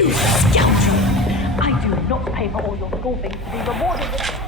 You scoundrel! I do not pay for all your school things to be rewarded with...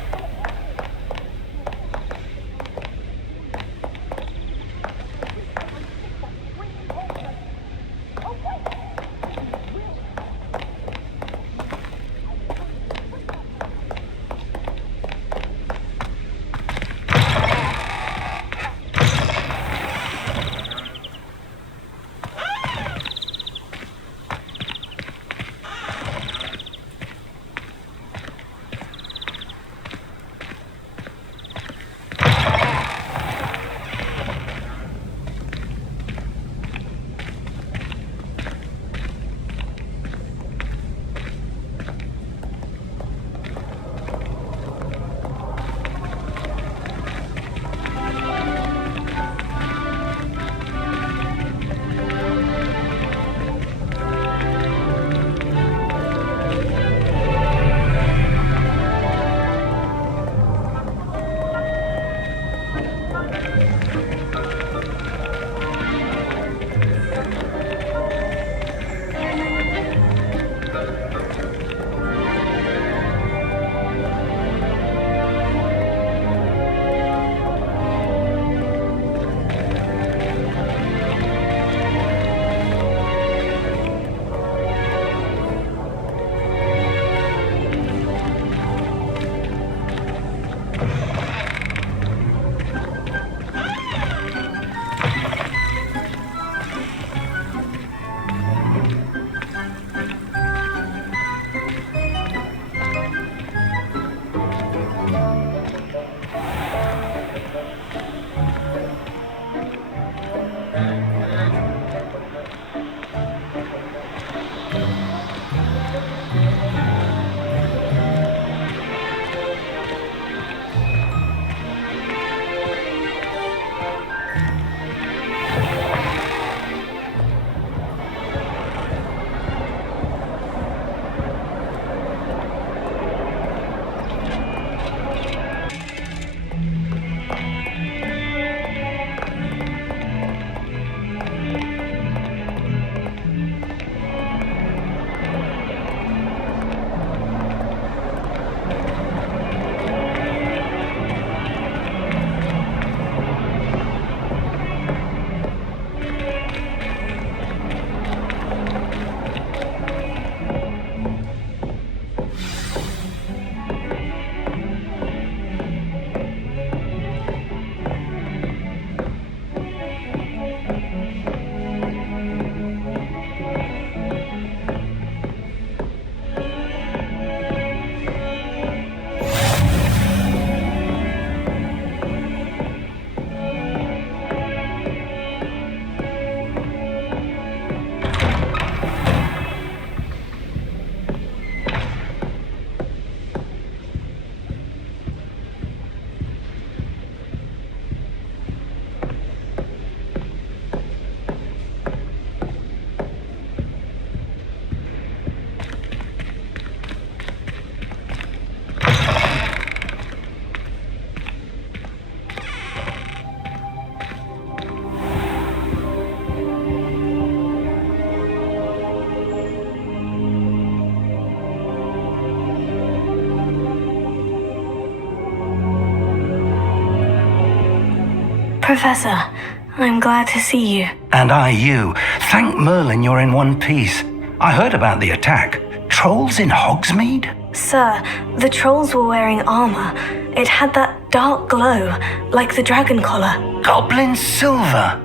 Professor, I'm glad to see you. And I you. Thank Merlin you're in one piece. I heard about the attack. Trolls in Hogsmeade? Sir, the trolls were wearing armor. It had that dark glow, like the dragon collar. Goblin silver.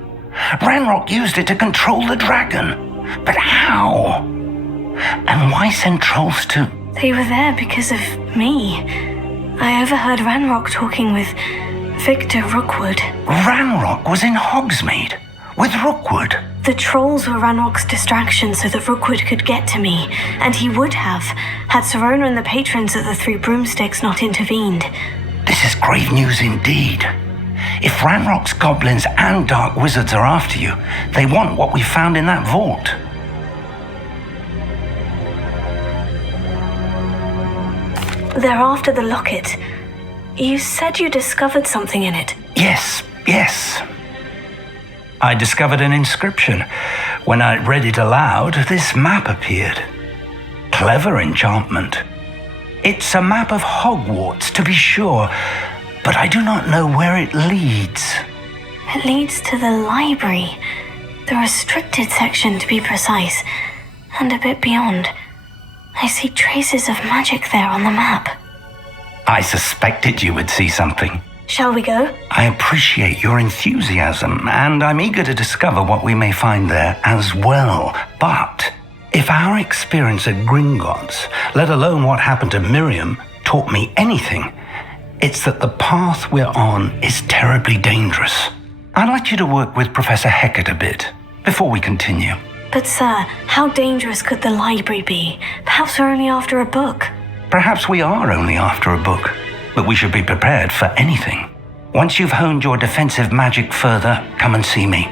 Ranrock used it to control the dragon. But how? And why send trolls to... They were there because of me. I overheard Ranrock talking with Victor Rookwood. Ranrock was in Hogsmeade with Rookwood. The trolls were Ranrock's distraction so that Rookwood could get to me, and he would have, had Serona and the patrons of the Three Broomsticks not intervened. This is grave news indeed. If Ranrock's goblins and dark wizards are after you, they want what we found in that vault. They're after the locket. You said you discovered something in it. Yes. I discovered an inscription. When I read it aloud, this map appeared. clever enchantment. It's a map of Hogwarts, to be sure, but I do not know where it leads. It leads to the library. The restricted section, to be precise, and a bit beyond. I see traces of magic there on the map. I suspected you would see something. Shall we go? I appreciate your enthusiasm, and I'm eager to discover what we may find there as well. But if our experience at Gringotts, let alone what happened to Miriam, taught me anything, it's that the path we're on is terribly dangerous. I'd like you to work with Professor Hecat a bit before we continue. But sir, how dangerous could the library be? Perhaps we're only after a book. Perhaps we are only after a book, but we should be prepared for anything. Once you've honed your defensive magic further, come and see me.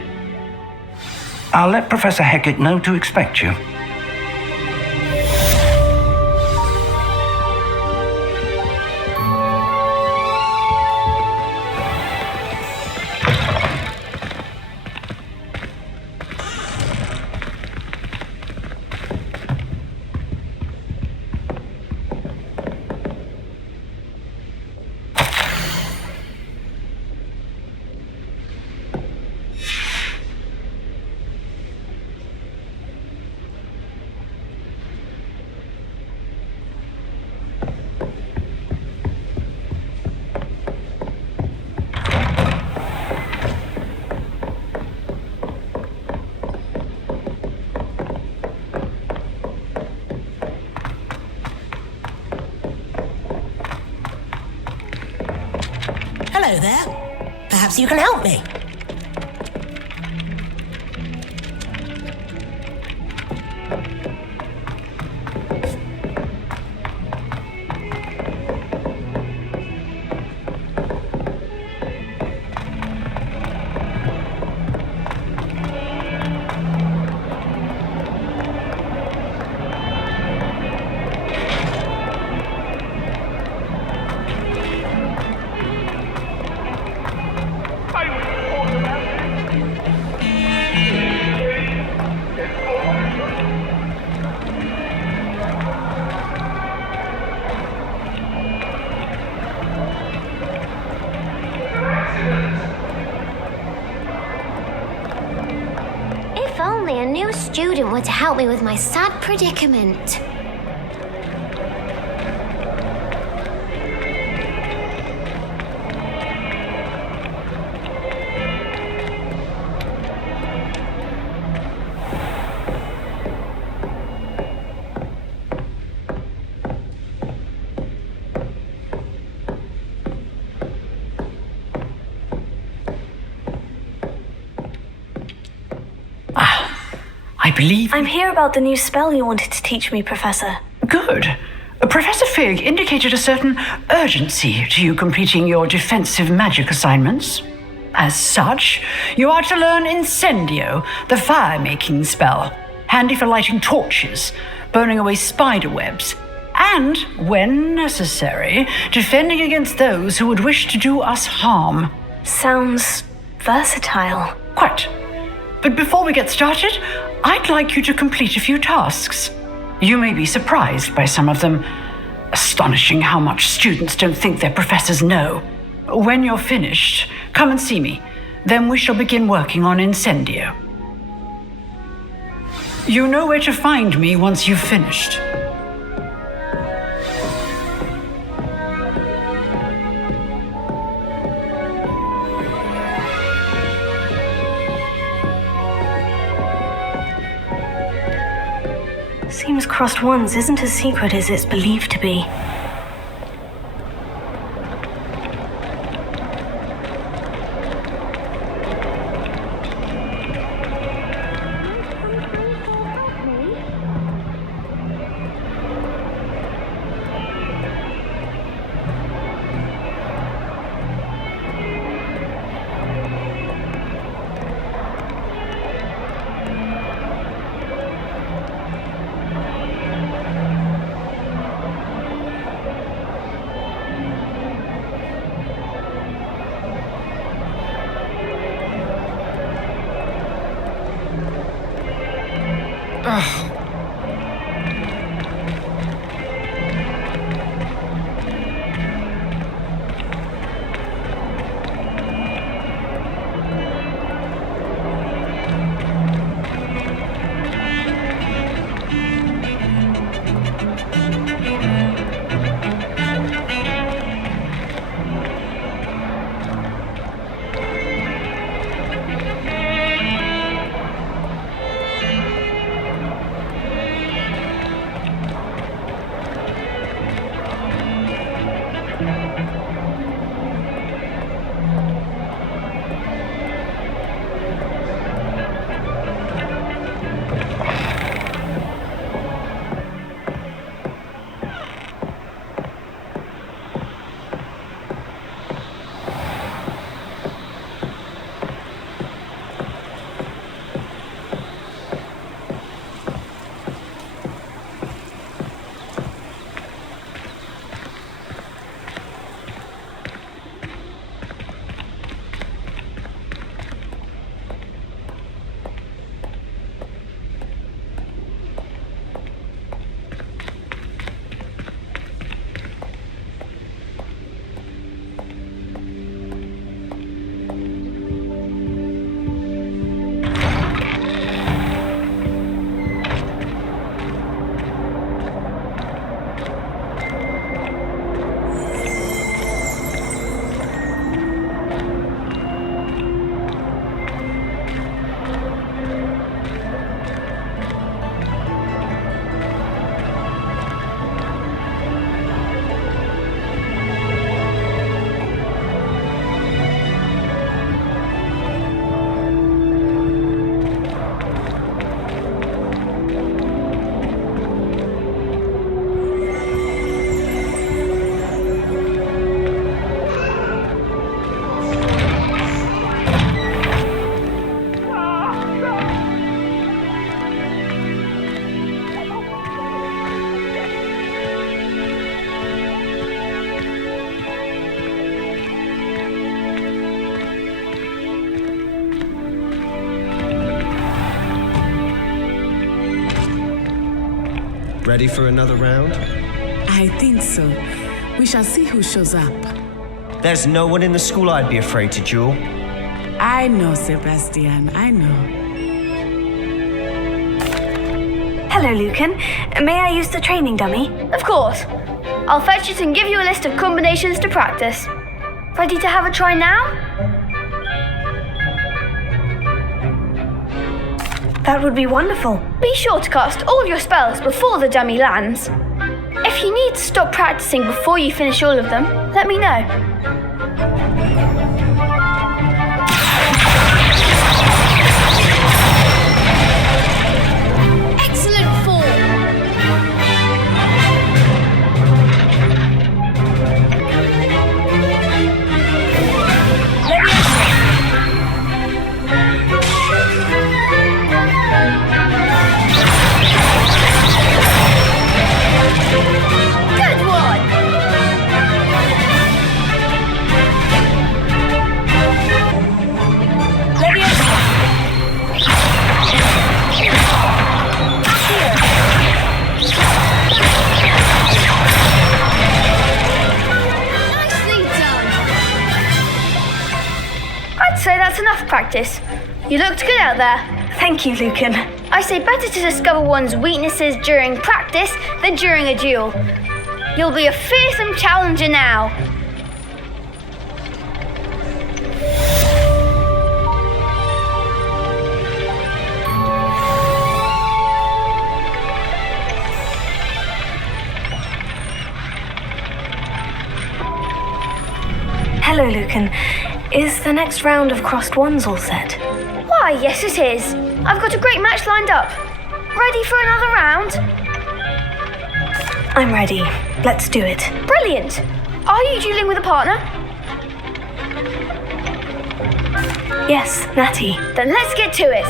I'll let Professor Hecat know to expect you. Hello there. Perhaps you can help me. If only a new student were to help me with my sad predicament. I believe... I'm here about the new spell you wanted to teach me, Professor. Good. Professor Fig indicated a certain urgency to you completing your defensive magic assignments. As such, you are to learn Incendio, the fire-making spell, handy for lighting torches, burning away spider webs, and, when necessary, defending against those who would wish to do us harm. Sounds versatile. Quite. But before we get started, I'd like you to complete a few tasks. You may be surprised by some of them. Astonishing how much students don't think their professors know. When you're finished, come and see me. Then we shall begin working on Incendio. You know where to find me once you've finished. Seems crossed ones isn't as secret as it's believed to be. Ready for another round? I think so. We shall see who shows up. There's no one in the school I'd be afraid to duel. I know, Sebastian, I know. Hello, Lucan. May I use the training dummy? Of course. I'll fetch it and give you a list of combinations to practice. Ready to have a try now? That would be wonderful. Be sure to cast all your spells before the dummy lands. If you need to stop practicing before you finish all of them, let me know. Excellent form. Good one! Nicely done. I'd say that's enough practice. You looked good out there. Thank you, Lucan. I say better to discover one's weaknesses during practice than during a duel. You'll be a fearsome challenger now. Hello, Lucan. Is the next round of crossed wands all set? Why, yes it is. I've got a great match lined up. Ready for another round? I'm ready. Let's do it. Brilliant. Are you dueling with a partner? Yes, Natty. Then let's get to it.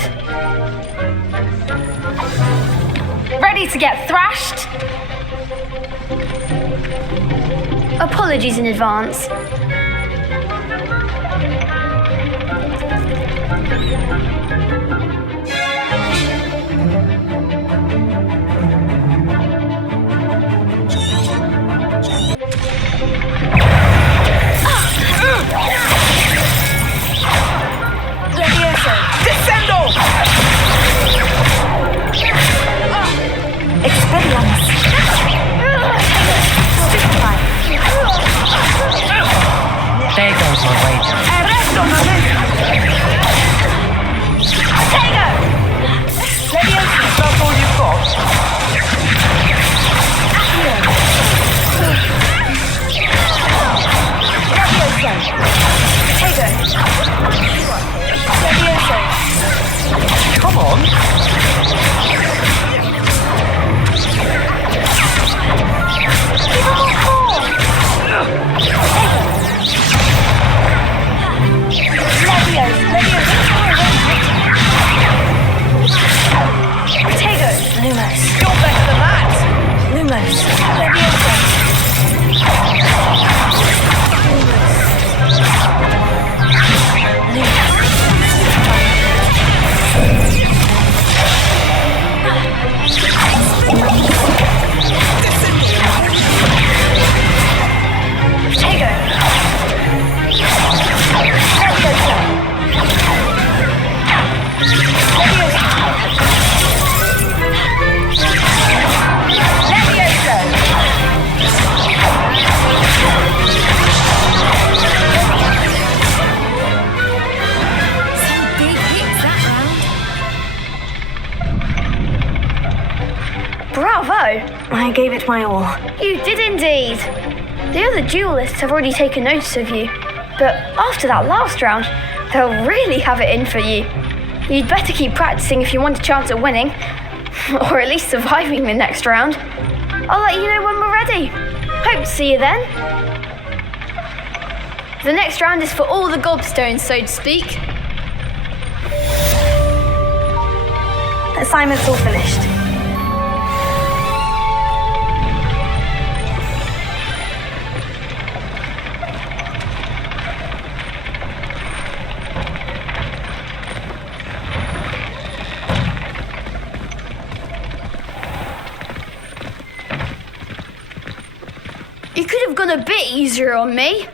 Ready to get thrashed? Apologies in advance. Expelliarmus. There goes my wager. That's all you've got? Come on. Lumos. You're better than that. Lumos. Bravo! I gave it my all. You did indeed. The other duelists have already taken notice of you, but after that last round, they'll really have it in for you. You'd better keep practicing if you want a chance at winning, or at least surviving the next round. I'll let you know when we're ready. Hope to see you then. The next round is for all the gobstones, so to speak. Assignment's all finished. a bit easier on me.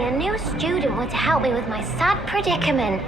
A new student were to help me with my sad predicament.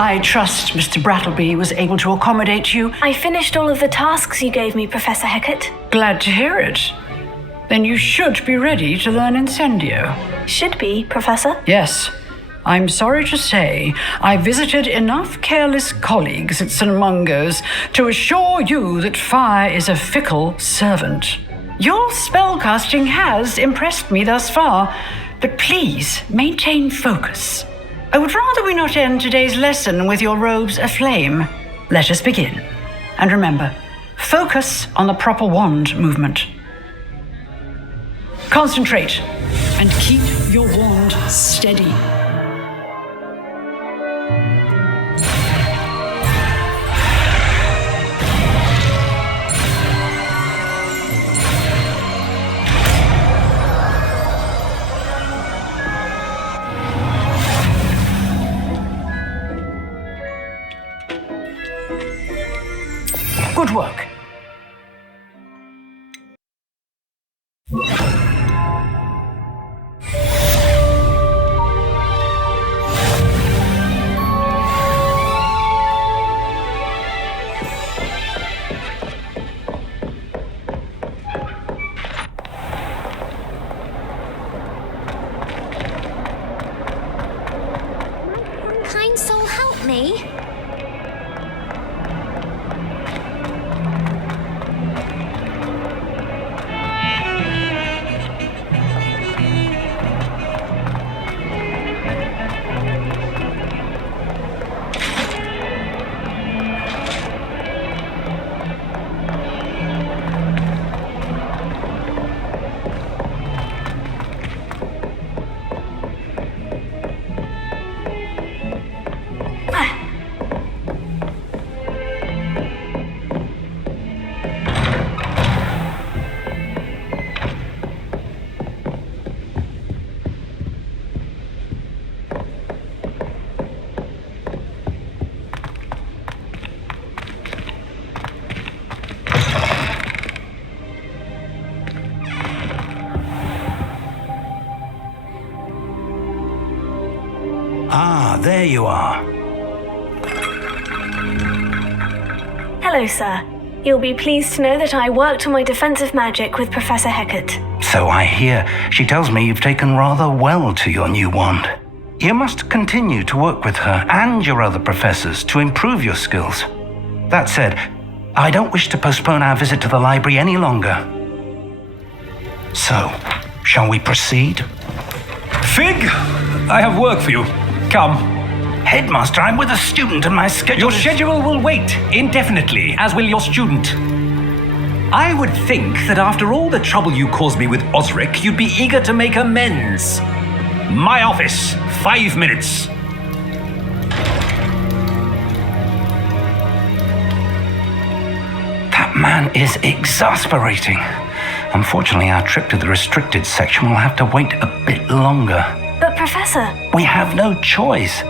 I trust Mr. Brattleby was able to accommodate you. I finished all of the tasks you gave me, Professor Hecat. Glad to hear it. Then you should be ready to learn Incendio. Should be, Professor? Yes. I'm sorry to say, I visited enough careless colleagues at St. Mungo's to assure you that fire is a fickle servant. Your spellcasting has impressed me thus far, but please maintain focus. I would rather we not end today's lesson with your robes aflame. Let us begin. And remember, focus on the proper wand movement. Concentrate and keep your wand steady. Good work. Kind soul, help me. Ah, there you are. Hello, sir. You'll be pleased to know that I worked on my defensive magic with Professor Heckert. So I hear. She tells me you've taken rather well to your new wand. You must continue to work with her and your other professors to improve your skills. That said, I don't wish to postpone our visit to the library any longer. So, shall we proceed? Fig, I have work for you. Come. Headmaster, I'm with a student and my schedule Your schedule will wait indefinitely, as will your student. I would think that after all the trouble you caused me with Osric, you'd be eager to make amends. My office, 5 minutes. That man is exasperating. Unfortunately, our trip to the restricted section will have to wait a bit longer. But, Professor... We have no choice.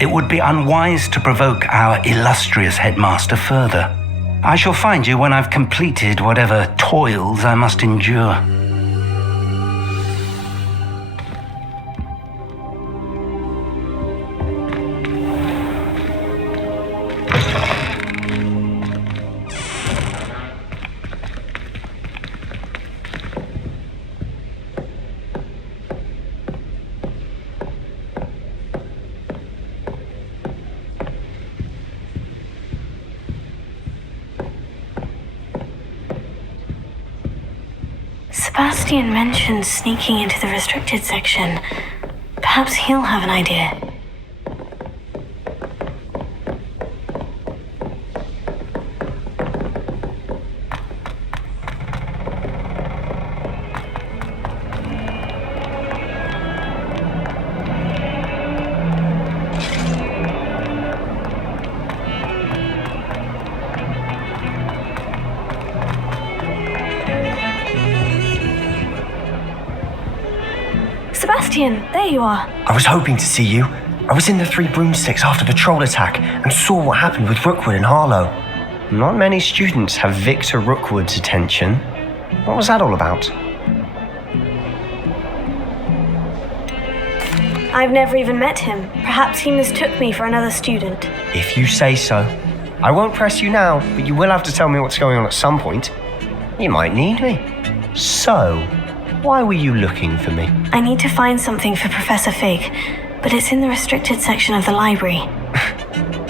It would be unwise to provoke our illustrious headmaster further. I shall find you when I've completed whatever toils I must endure. Sebastian mentioned sneaking into the restricted section. Perhaps he'll have an idea. Sebastian, there you are. I was hoping to see you. I was in the Three Broomsticks after the troll attack and saw what happened with Rookwood and Harlow. Not many students have Victor Rookwood's attention. What was that all about? I've never even met him. Perhaps he mistook me for another student. If you say so. I won't press you now, but you will have to tell me what's going on at some point. You might need me. So, why were you looking for me? I need to find something for Professor Fig, but it's in the restricted section of the library.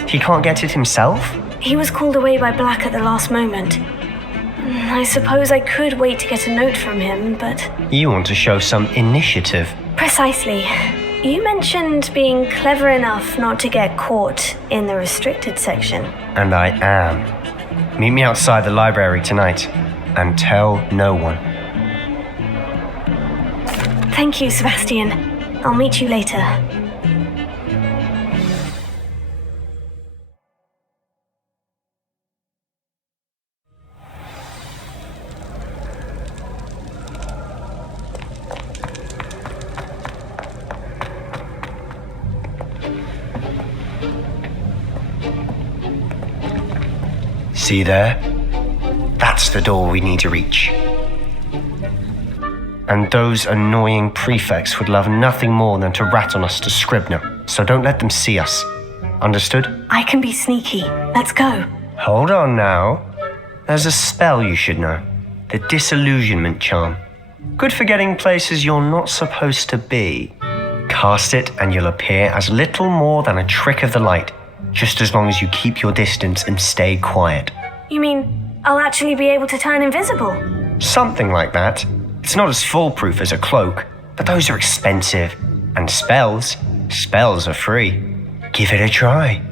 He can't get it himself? He was called away by Black at the last moment. I suppose I could wait to get a note from him, but... You want to show some initiative. Precisely. You mentioned being clever enough not to get caught in the restricted section. And I am. Meet me outside the library tonight, and tell no one. Thank you, Sebastian. I'll meet you later. See there? That's the door we need to reach. And those annoying prefects would love nothing more than to rat on us to Scribner, so don't let them see us. Understood? I can be sneaky. Let's go. Hold on now. There's a spell you should know. The Disillusionment Charm. Good for getting places you're not supposed to be. Cast it and you'll appear as little more than a trick of the light, just as long as you keep your distance and stay quiet. You mean I'll actually be able to turn invisible? Something like that. It's not as foolproof as a cloak, but those are expensive. And spells are free. Give it a try.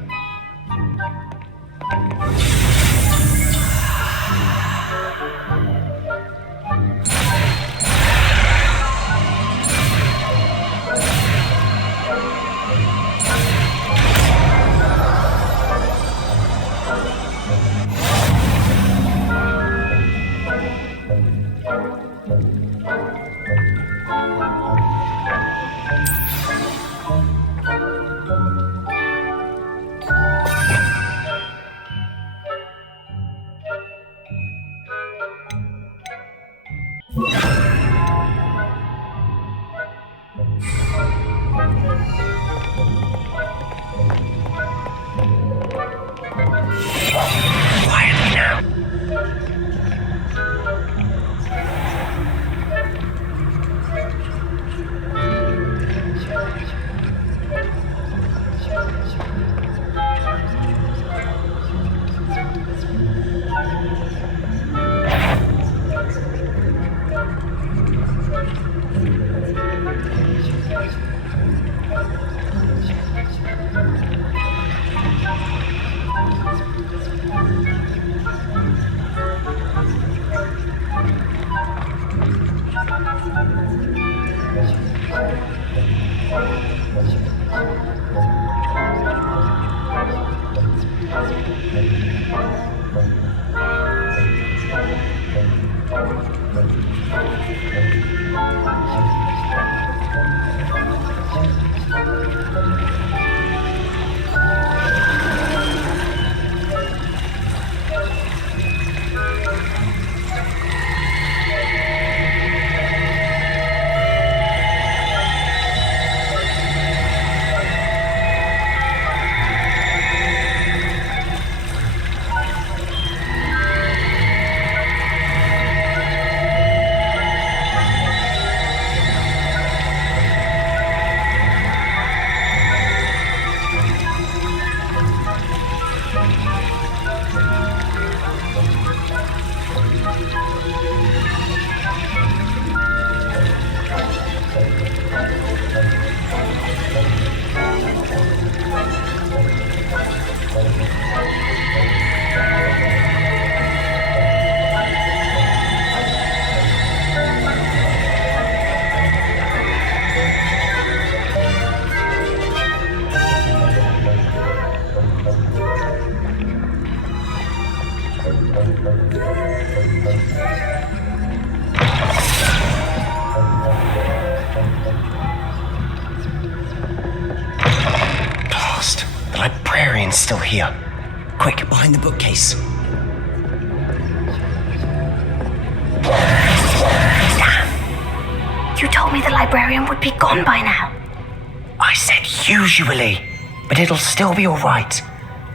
Still here. Quick, behind the bookcase. Damn! You told me the librarian would be gone by now. I said usually, but it'll still be alright.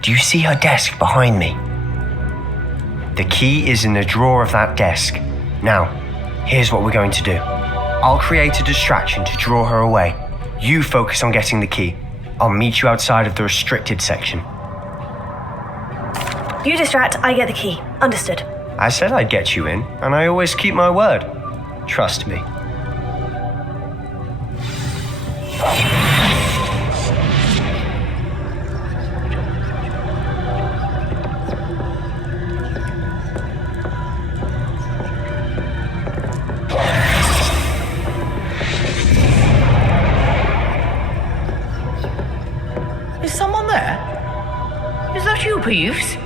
Do you see her desk behind me? The key is in the drawer of that desk. Now, here's what we're going to do. I'll create a distraction to draw her away. You focus on getting the key. I'll meet you outside of the restricted section. You distract, I get the key. Understood. I said I'd get you in, and I always keep my word. Trust me. Is someone there? Is that you, Peeves?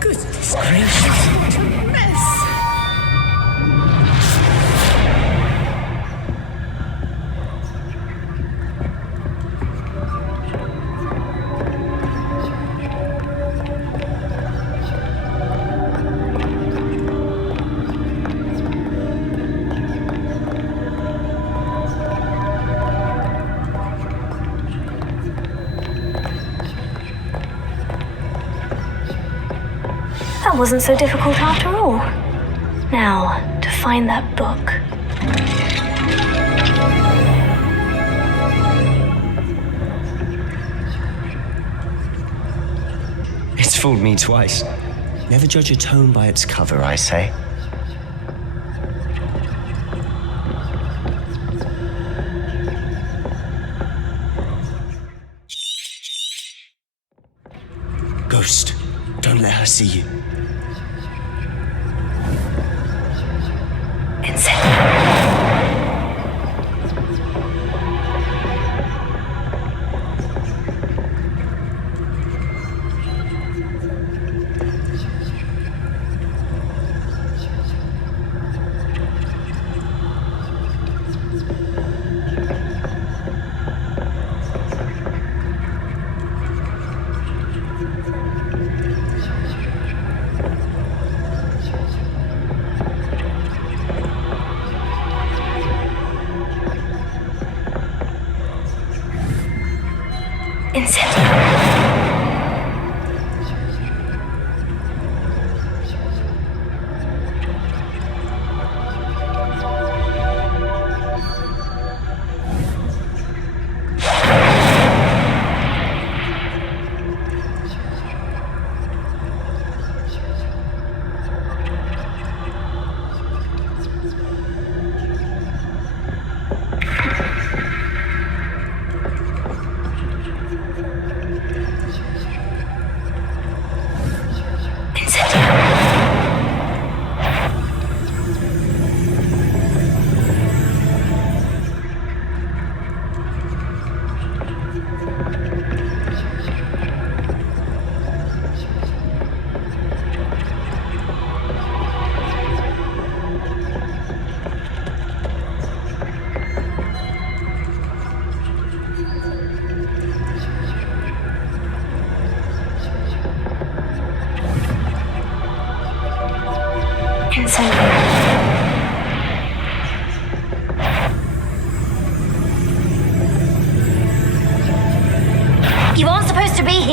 Goodness gracious, what a mess! That wasn't so difficult after all. Now, to find that book. It's fooled me twice. Never judge a tome by its cover, I say. Ghost, don't let her see you.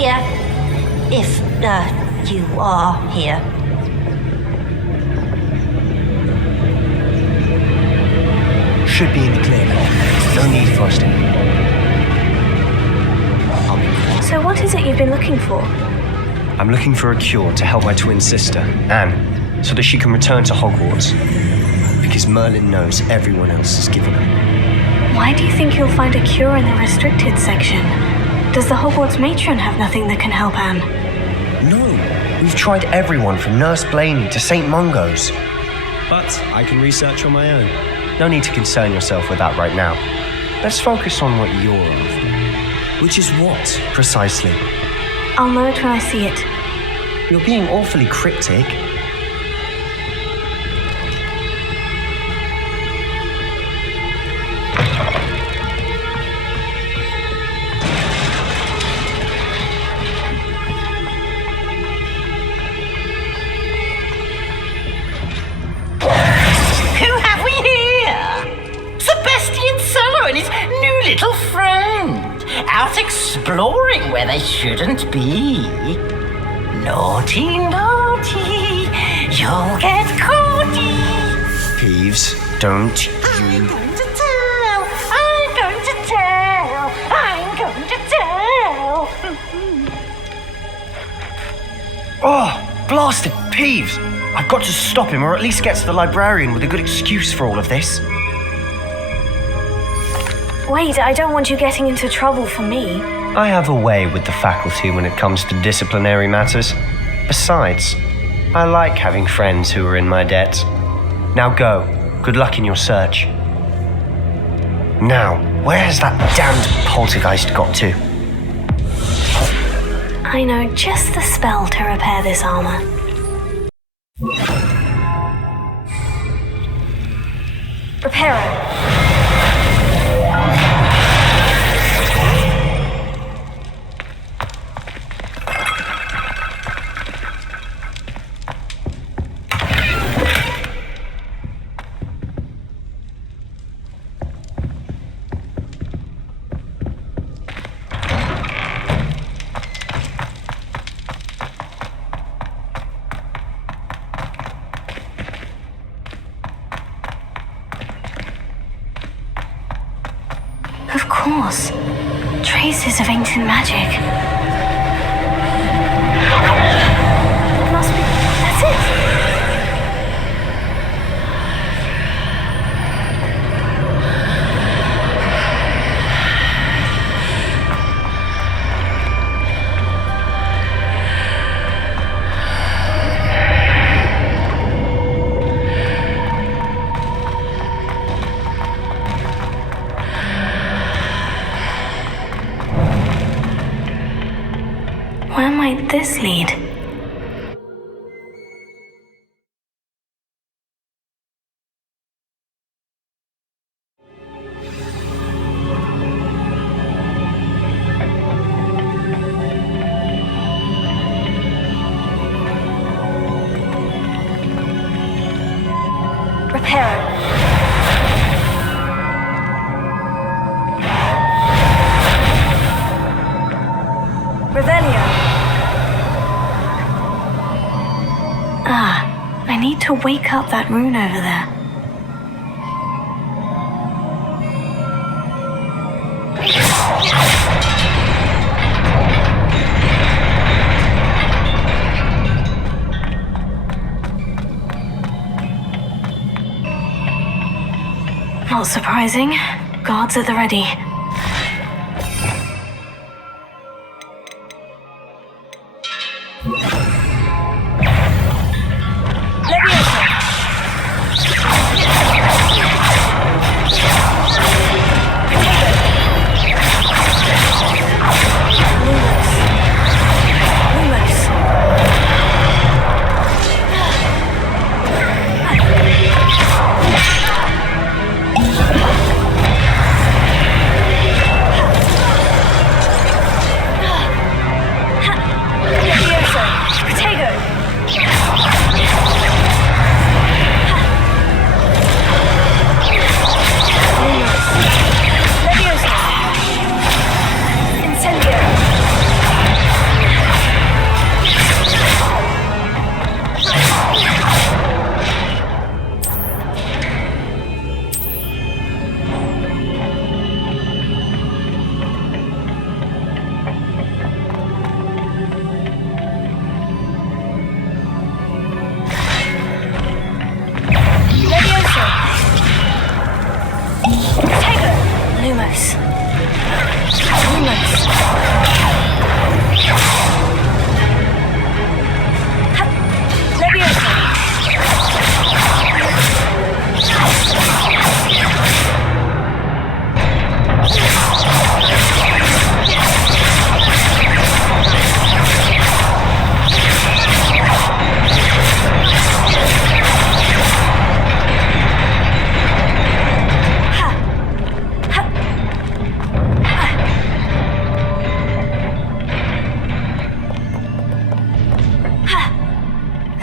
here. If, you are here. Should be in the clear now. No need for us to. So what is it you've been looking for? I'm looking for a cure to help my twin sister, Anne, so that she can return to Hogwarts. Because Merlin knows everyone else is giving up. Why do you think you'll find a cure in the restricted section? Does the Hogwarts matron have nothing that can help Anne? No, we've tried everyone from Nurse Blaney to St. Mungo's. But I can research on my own. No need to concern yourself with that right now. Let's focus on what you're after. Which is what, precisely? I'll know it when I see it. You're being awfully cryptic. Little friend, out exploring where they shouldn't be. Naughty, naughty, you'll get caughty. Peeves, don't I'm going to tell, I'm going to tell, I'm going to tell. Oh, blasted Peeves! I've got to stop him, or at least get to the librarian with a good excuse for all of this. Wait, I don't want you getting into trouble for me. I have a way with the faculty when it comes to disciplinary matters. Besides, I like having friends who are in my debt. Now go. Good luck in your search. Now, where has that damned poltergeist got to? I know just the spell to repair this armor. Reparo. Of course. Traces of ancient magic. It must be... That's it! Where might this lead? Reparo. I need to wake up that rune over there. Not surprising. Guards at the ready. Protect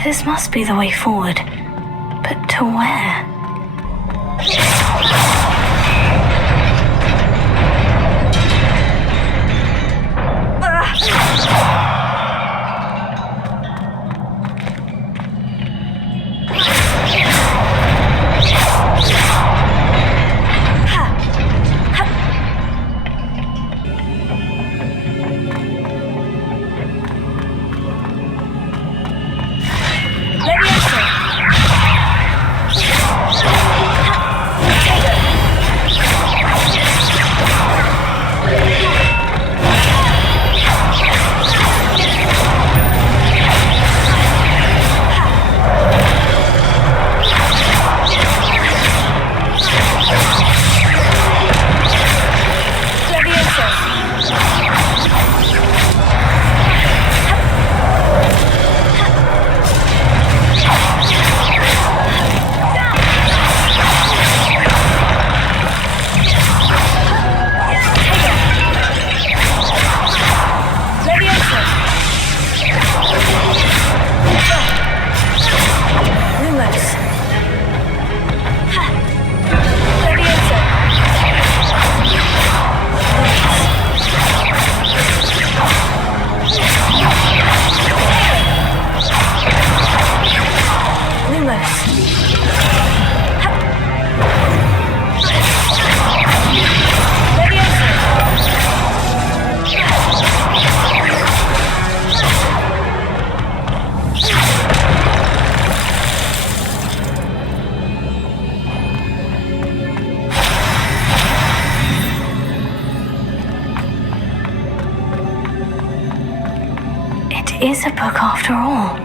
This must be the way forward. But to where? Is a book after all.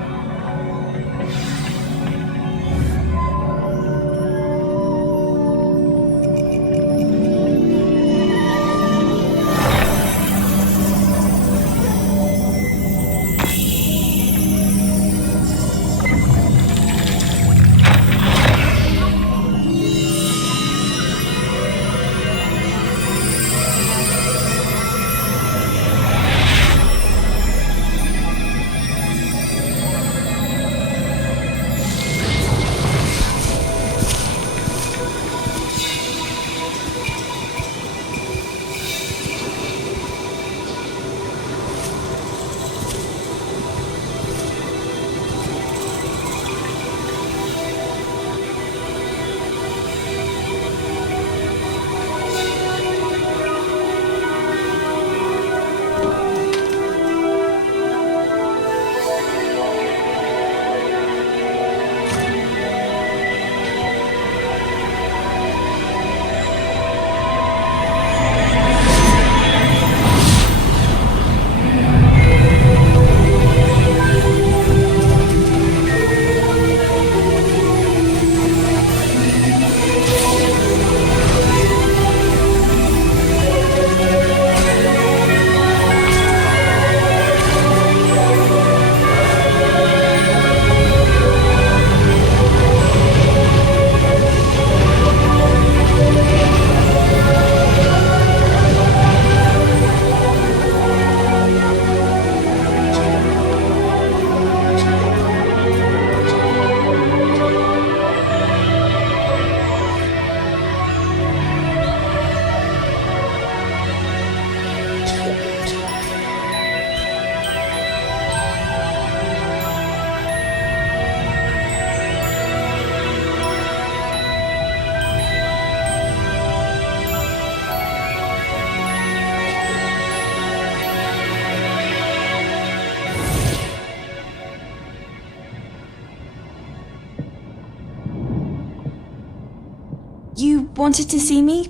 You wanted to see me?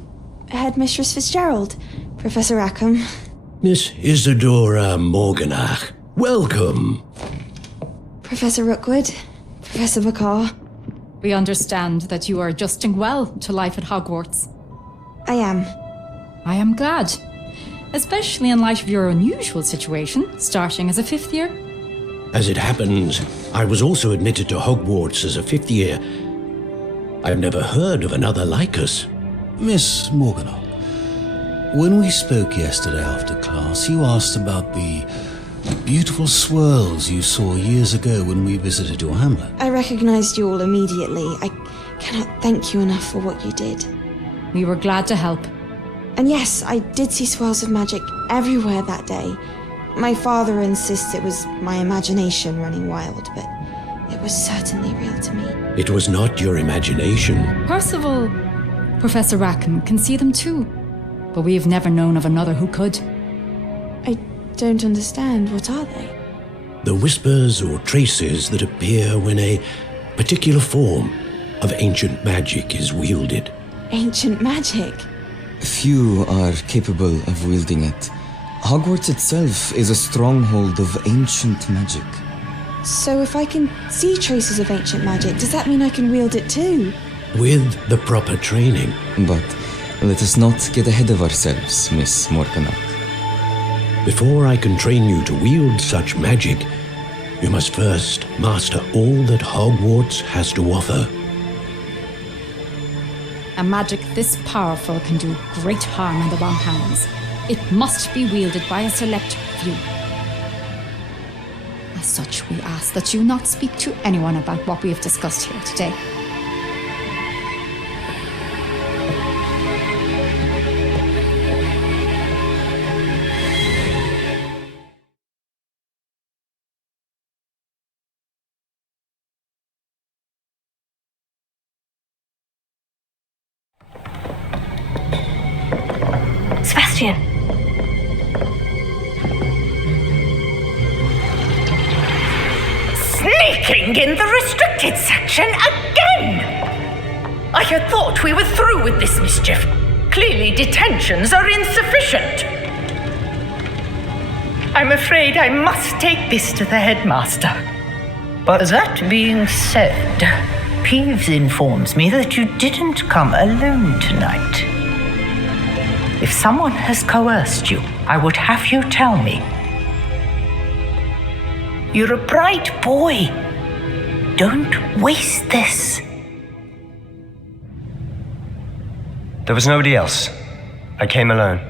Headmistress Fitzgerald, Professor Rackham. Miss Isadora Morganach, welcome. Professor Rookwood, Professor Bakar. We understand that you are adjusting well to life at Hogwarts. I am. I am glad. Especially in light of your unusual situation, starting as a 5th year. As it happens, I was also admitted to Hogwarts as a 5th year. I've never heard of another like us. Miss Morganach, when we spoke yesterday after class, you asked about the Beautiful swirls you saw years ago when we visited your hamlet. I recognized you all immediately. I cannot thank you enough for what you did. We were glad to help. And yes, I did see swirls of magic everywhere that day. My father insists it was my imagination running wild, but it was certainly real to me. It was not your imagination. Percival, Professor Rackham can see them too. But we've never known of another who could. I don't understand. What are they? The whispers or traces that appear when a particular form of ancient magic is wielded. Ancient magic? Few are capable of wielding it. Hogwarts itself is a stronghold of ancient magic. So if I can see traces of ancient magic, does that mean I can wield it too? With the proper training. But let us not get ahead of ourselves, Miss Morganach. Before I can train you to wield such magic, you must first master all that Hogwarts has to offer. A magic this powerful can do great harm in the wrong hands. It must be wielded by a select few. As such, we ask that you not speak to anyone about what we have discussed here today. Sebastian. Sneaking in the restricted section again! I had thought we were through with this mischief. Clearly detentions are insufficient. I'm afraid I must take this to the headmaster. But that being said, Peeves informs me that you didn't come alone tonight. If someone has coerced you, I would have you tell me. You're a bright boy. Don't waste this. There was nobody else. I came alone.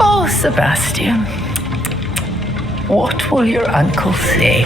Oh, Sebastian. What will your uncle say?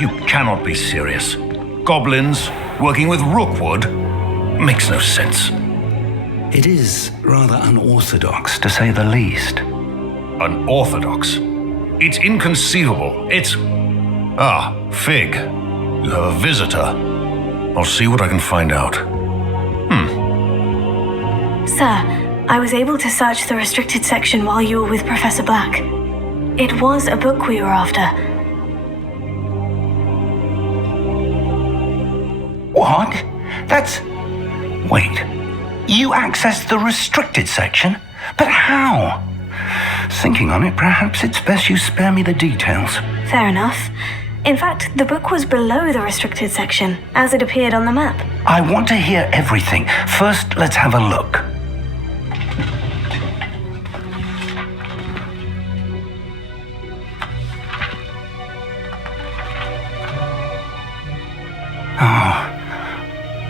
You cannot be serious. Goblins working with Rookwood makes no sense. It is rather unorthodox, to say the least. Unorthodox? It's inconceivable. It's... Fig. You have a visitor. I'll see what I can find out. Sir, I was able to search the restricted section while you were with Professor Black. It was a book we were after. What? Wait. You accessed the restricted section? But how? Thinking on it, perhaps it's best you spare me the details. Fair enough. In fact, the book was below the restricted section, as it appeared on the map. I want to hear everything. First, let's have a look.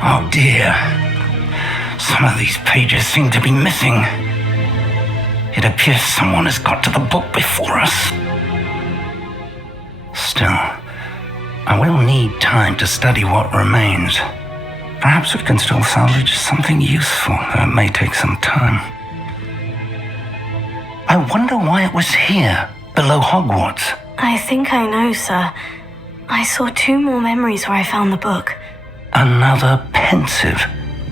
Oh dear. Some of these pages seem to be missing. It appears someone has got to the book before us. Still, I will need time to study what remains. Perhaps we can still salvage something useful, though it may take some time. I wonder why it was here, below Hogwarts. I think I know, sir. I saw 2 more memories where I found the book. Another pensive.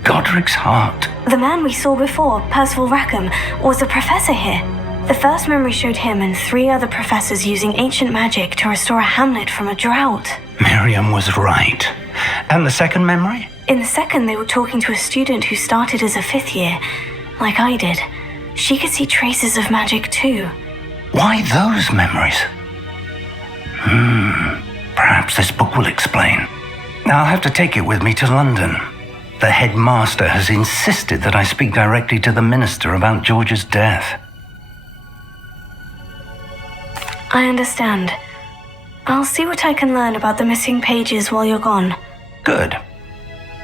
Godric's heart. The man we saw before, Percival Rackham, was a professor here. The first memory showed him and 3 other professors using ancient magic to restore a hamlet from a drought. Miriam was right. And the second memory? In the second, they were talking to a student who started as a 5th year, like I did. She could see traces of magic too. Why those memories? Perhaps this book will explain. I'll have to take it with me to London. The headmaster has insisted that I speak directly to the minister about George's death. I understand. I'll see what I can learn about the missing pages while you're gone. Good.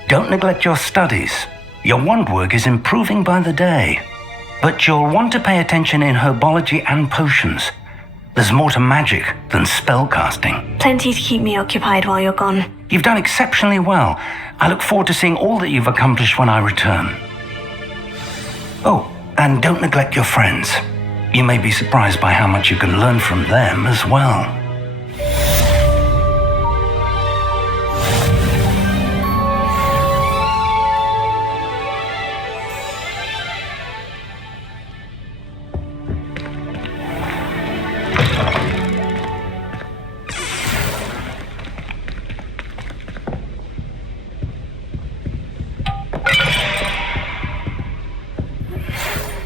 Don't neglect your studies. Your wand work is improving by the day. But you'll want to pay attention in herbology and potions. There's more to magic than spellcasting. Plenty to keep me occupied while you're gone. You've done exceptionally well. I look forward to seeing all that you've accomplished when I return. Oh, and don't neglect your friends. You may be surprised by how much you can learn from them as well.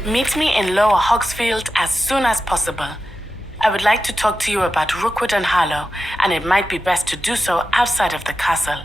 Meet me in Lower Hogsfield as soon as possible. I would like to talk to you about Rookwood and Harlow, and it might be best to do so outside of the castle.